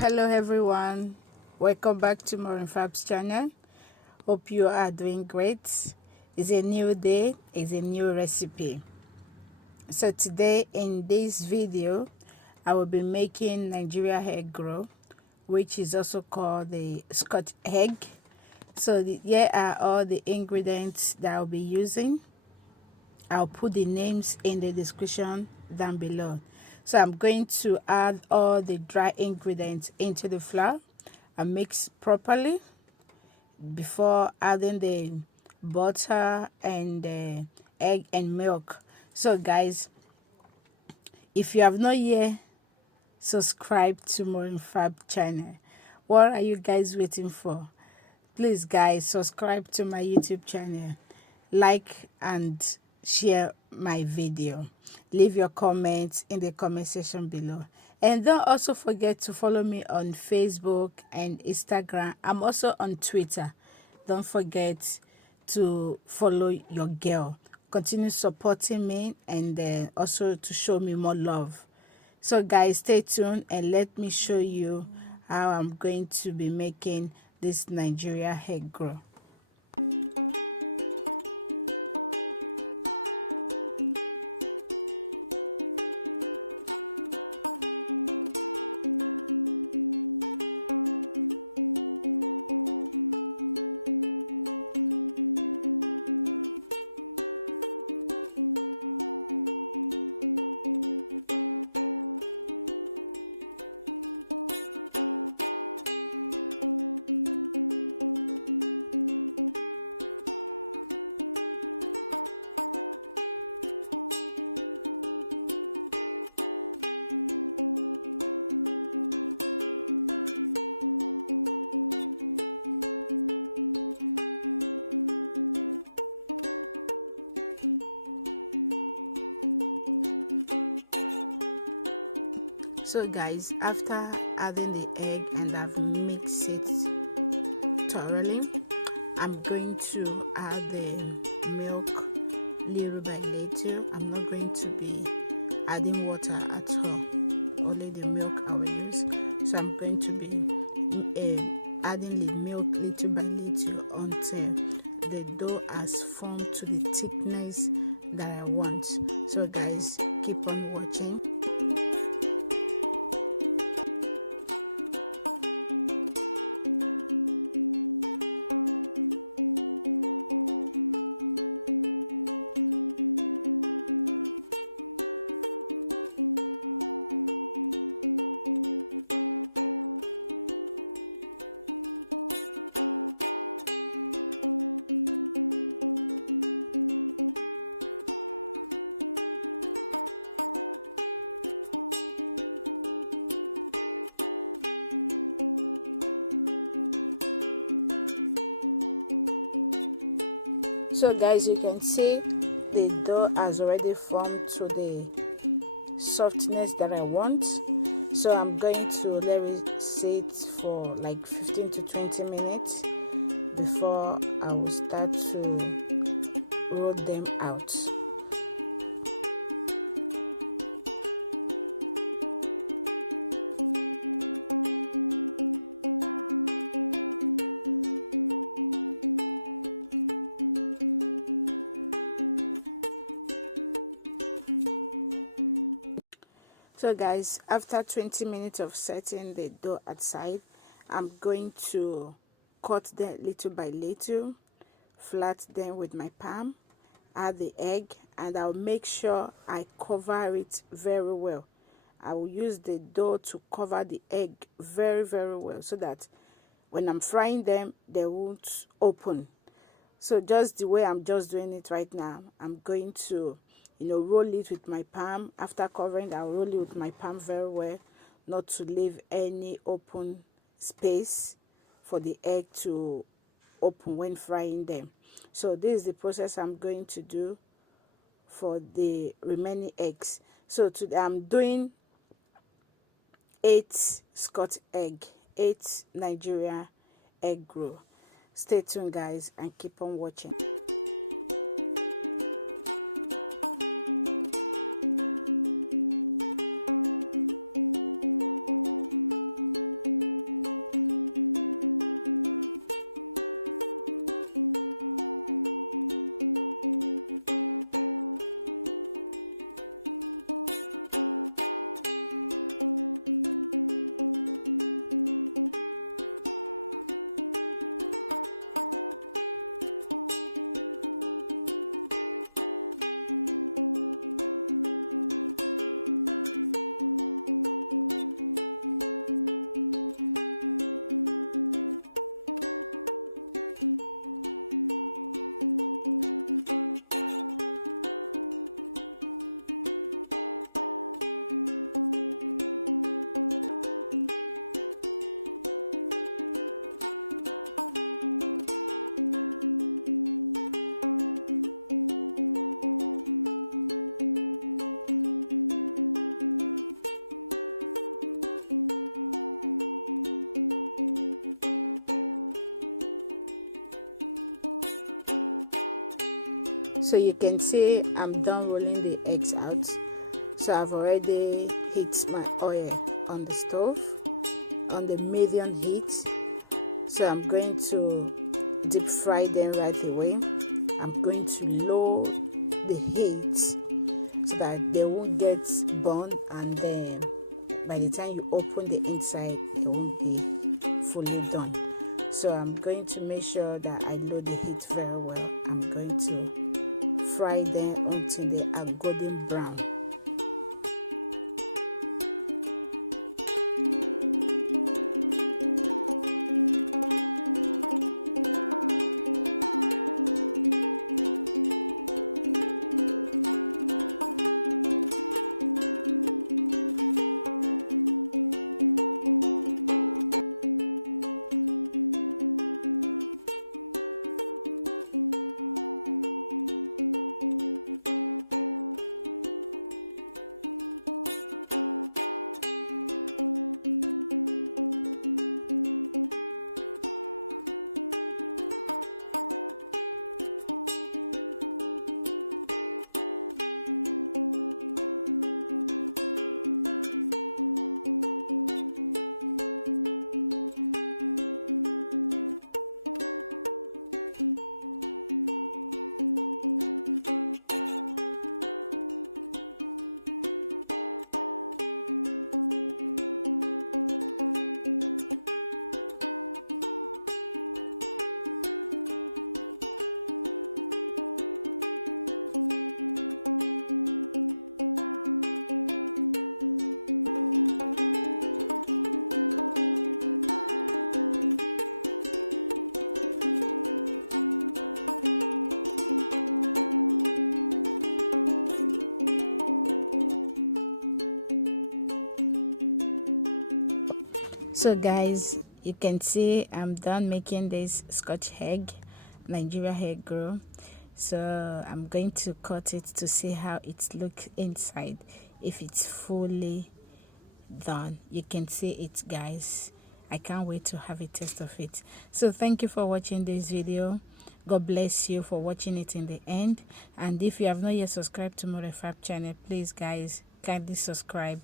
Hello everyone, welcome back to Maureen Fab's channel. Hope you are doing great. It's a new day, it's a new recipe. So today in this video I will be making Nigeria egg roll, which is also called the Scotch egg. So here are all the ingredients that I'll be using. I'll put the names in the description down below. So I'm going to add all the dry ingredients into the flour and mix properly before adding the butter and the egg and milk. So guys, if you have not yet subscribed to Maureen Fab channel, what are you guys waiting for? Please guys, subscribe to my YouTube channel, like and share my video, leave your comments in the comment section below, and don't also forget to follow me on Facebook and Instagram. I'm also on Twitter. Don't forget to follow your girl. Continue supporting me and also to show me more love. So guys, stay tuned and let me show you how I'm going to be making this Nigeria egg roll. So guys, after adding the egg and I've mixed it thoroughly, I'm going to add the milk little by little. I'm not going to be adding water at all, only the milk I will use. So I'm going to be adding the milk little by little until the dough has formed to the thickness that I want. So guys, keep on watching. So guys, you can see the dough has already formed to the softness that I want. So I'm going to let it sit for like 15 to 20 minutes before I will start to roll them out. So guys, after 20 minutes of setting the dough aside, I'm going to cut them little by little, flat them with my palm, add the egg, and I'll make sure I cover it very well. I will use the dough to cover the egg very well so that when I'm frying them, they won't open. So just the way I'm just doing it right now, I'm going to roll it with my palm. After covering, I'll roll it with my palm very well, not to leave any open space for the egg to open when frying them. So this is the process I'm going to do for the remaining eggs. So today I'm doing 8 Scotch egg, 8 Nigeria egg roll. Stay tuned guys and keep on watching. So you can see I'm done rolling the eggs out. So I've already heat my oil on the stove on the medium heat. So I'm going to deep fry them right away. I'm going to lower the heat so that they won't get burned, and then by the time you open the inside they won't be fully done. So I'm going to make sure that I load the heat very well. I'm going to fry them until they are golden brown. So guys, you can see I'm done making this Scotch egg, Nigeria egg roll. So I'm going to cut it to see how it looks inside, if it's fully done. You can see it, guys. I can't wait to have a taste of it. So thank you for watching this video. God bless you for watching it in the end. And if you have not yet subscribed to Morefab channel, please guys, kindly subscribe.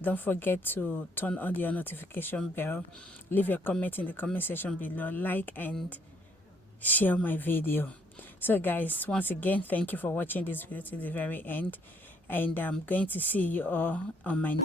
Don't forget to turn on your notification bell. Leave your comment in the comment section below. Like and share my video. So guys, once again, thank you for watching this video to the very end. And I'm going to see you all on my